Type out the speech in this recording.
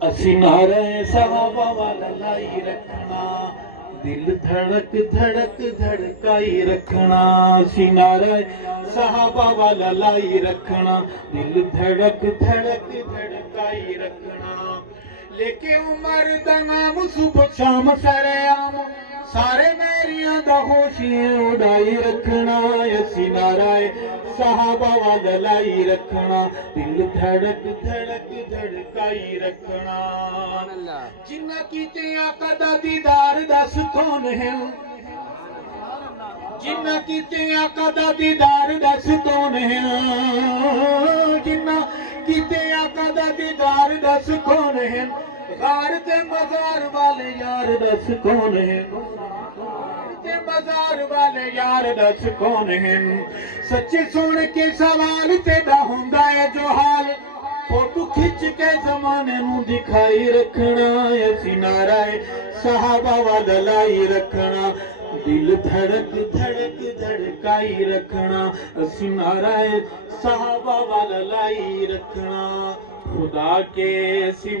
असी नारे साहबा वाला लाई रखना, दिल धड़क धड़क धड़काई रखना। असी नारे साहबा वाला लाई रखना, दिल धड़क धड़क धड़काई रखना। लेके उमर दा नाम सुबह शाम सरेआम, सारे मेरिया दा होशियां उड़ाई रखना। असी नाराए साहबा वाला लाई रखना, दिल धड़क धड़क धड़काई रखना। जिन्ना कीते आका दा दीदार दस कौन है, जिन्ना कीते आका दा दीदार दस कौन है, जिन्ना कीते आका दा दीदार दस कौन है। गार ते मजार वाले यार दस कौन है, मजार वाले यार दस कौन है। सच्चे सुन के सवाल तेरा होंदा है जो हाल, फोटो खिंच के जमाने नू दिखाई रखना। असी नाराए साहबा वाला लाई रखना, दिल धड़क धड़क धड़काई रखना। असी नाराए साहबा वाला लाई रखना। खुदा के सिवा